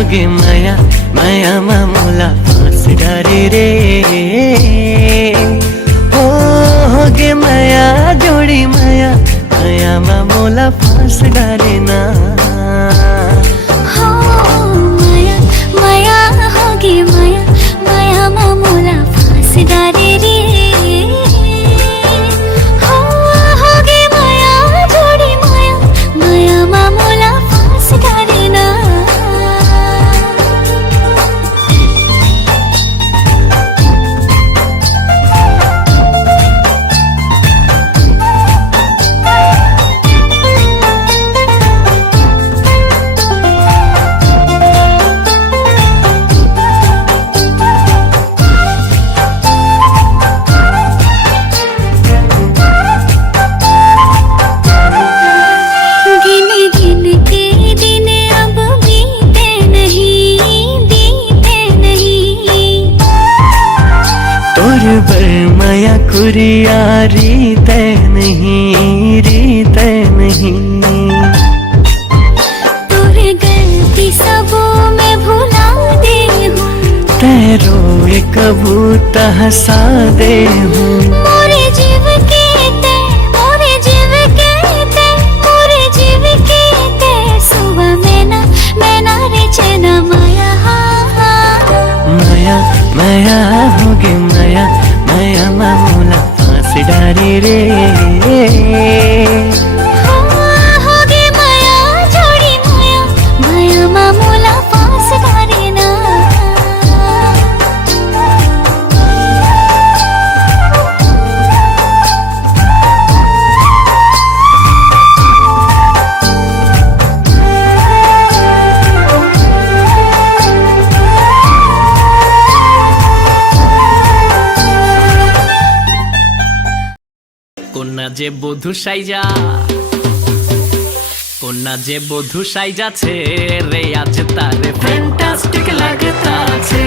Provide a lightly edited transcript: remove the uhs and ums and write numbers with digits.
होगे माया माया मामूला फांस डारे रे ओ होगे माया जोड़ी माया माया मामूला फांस डारे ना हो माया माया होगी माया माया मामूला फांस डारे रे हो होगी माया जोड़ी माया माया मामूला फांस डारे ना माया कुरिया रीत नहीं तोरे गलती सबो मैं भुला दे हूँ तेरो एक कबूत हंसा दे हूँ मोरे जीव के ते मोरे जीव के ते मोरे जीव के ते सुबह मैना रे चना माया माया माया होगे माया माया मामूला फांस डारे रे हो होगे माया जोड़ी माया माया मामूला फांस डारे ना কন্যা যে বধূ সাইজা কন্যা যে বধূ সাইজাছে রে আজ তারে ফ্যান্টাস্টিক লাগতাছে